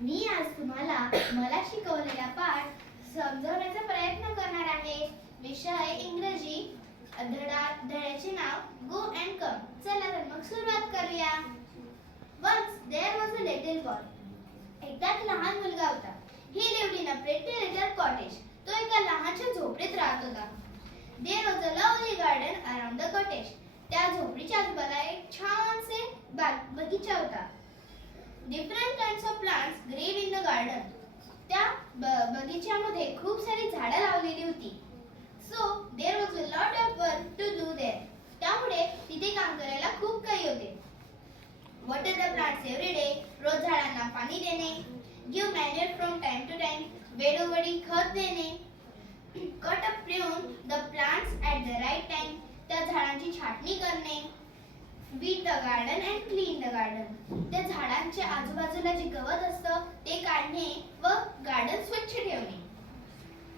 मी आज तुम्हाला मला शिकवलेला पाठ समजवण्याचा प्रयत्न करणार आहे. विषय इंग्रजी. धड्याचे नाव गो अँड कम. चला तर मग सुरुवात करूया. Once there was a little boy. एकदा एक लहान मुलगा होता. He lived in a pretty little cottage. तो एका लहानशा झोपडीत राहत होता. There was a lovely garden around the cottage. त्या झोपडीच्या आजूबाजूला एक छानसे बगीचा होता. Different kinds of plants grew in the garden. त्या बगीच्यामध्ये खूप सारी झाडं लावलेली होती. So there was a lot of work to do there. त्यामुळे तिथे काम करायला खूप काही होते. Water the plants every day. रोज झाडांना पाणी देणे. Give manure from time to time. वेळोवेळी खत देणे. Cut up prune the plants at the right time. त्या झाडांची छाटणी करणे. Weed the garden and clean the garden. त्या झाडांच्या आजूबाजूला जे गवत असतं ते काढणे व गार्डन स्वच्छ ठेवणे.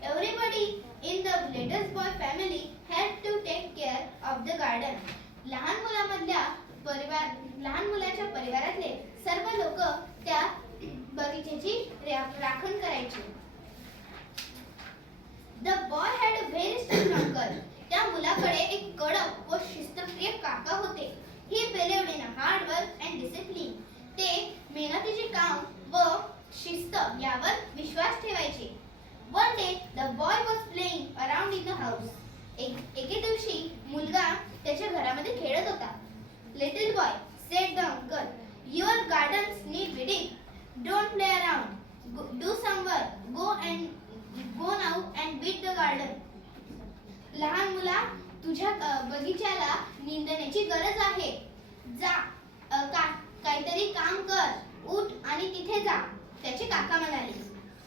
Everybody in the little boy family had to take care of the garden. लहान मुलाच्या परिवारातले सर्व लोक त्या बगीचेची राखण करायचे. The boy had a very strict uncle. त्या मुलाकडे एक कडक व शिस्तप्रिय काका होते. He believed in hard work and discipline. ते मेहनतीचे काम व शिस्त यावर विश्वास ठेवायचे. One day the boy was playing around in the house. एके दिवशी मुलगा त्याच्या घरामध्ये खेळत होता. Little boy, said the uncle, your gardens need weeding. Don't play around. Do some work. Go now and weed the garden. लहान मुला, तुझ्या बगीच्याला निंदण्याची गरज आहे. जा, काहीतरी काम कर. उठ आणि तिथे जा, त्याचे काका म्हणाले.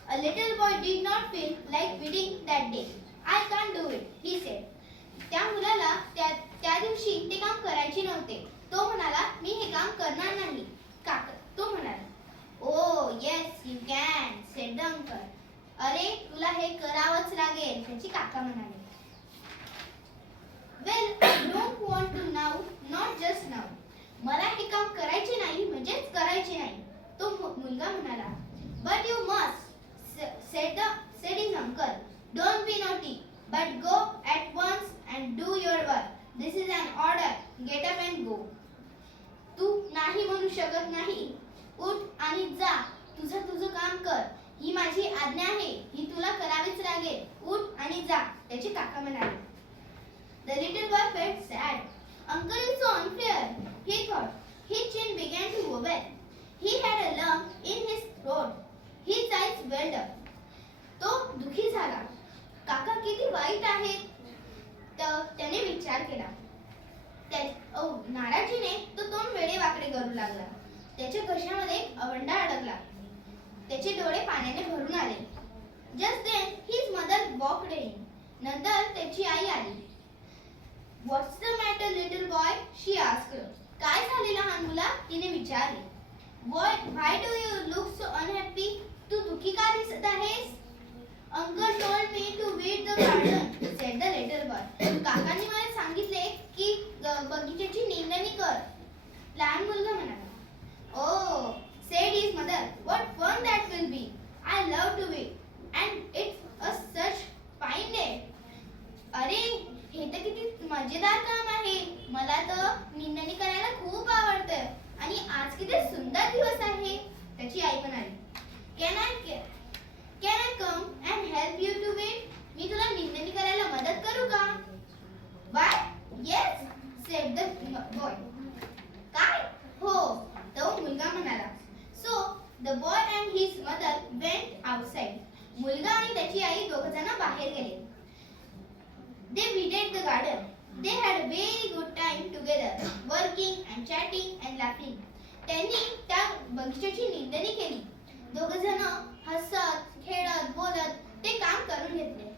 A little boy did not feel like weeding that day. I can't do it, he said. त्या मुलाला त्या दिवशी ते काम करायचे नव्हते. तो म्हणाला, मी हे काम करणार नाही. तो म्हणाला, Oh yes you can, said the uncle. अरे, तुला हे करावंच लागेल, त्याचे काका म्हणाले. Well, I don't want to now, not just now. मला हे काम करायचे नाही म्हणजेच करायचे नाही. तो मुलगा म्हणाला. But you must, said his uncle. Don't be naughty, but go at once and do your work. This is an order. Get up and go. तू नाही म्हणू शकत नाही. उठ आणि जा. तुझं काम कर. ही माझी आज्ञा आहे. ही तुला करावीच लागेल. उठ आणि जा, त्याचे काका म्हणाले. The little boy felt sad. Uncle is so unfair, he thought. His chin began to wobble. He had a lump in his throat. His eyes welled up. तो दुखी झाला. काका किती वाईट आहेत. त्याने विचार केला. नाराजीने तो तोंड वेडेवाकडे करू लागला. त्याच्या घशामध्ये आवंडा अडकला. त्याचे डोळे पाण्याने भरून आले. Just then his mother walked in. नंतर त्याची आई आली. What's the matter, little boy? She asked. काय झाले लहान मुला? तिने विचारले. Why do you look so unhappy? तू दुखी का दिसत आहेस? Uncle told me to weed the garden, said the little boy. काकांनी मला सांगितले की बगीच्याची निंदणी कर. लहान मुलगा म्हणाला. Oh, said his mother, what fun that will be. I love to weed, and it's a such fine day. अरे, हे तर किती मजेदार काम आहे. मला तर निंदणी करायला खूप आवडतं आणि आज किती सुंदर दिवस आहे, त्याची आई म्हणाली. Can I come and help you to weed? मी तुला निंदणी करायला मदत करू का? Why? Yes, said the boy. काय? हो, तो मुलगा म्हणाला. So the boy and his mother went outside. मुलगा आणि त्याची आई दोघजण बाहेर गेले. They weeded the garden. They had a very good time together, working and chatting and laughing. त्यांनी त्या बगीच्याची निंदणी केली. दोघजण हसत, खेळत, बोलत ते काम करून घेतले.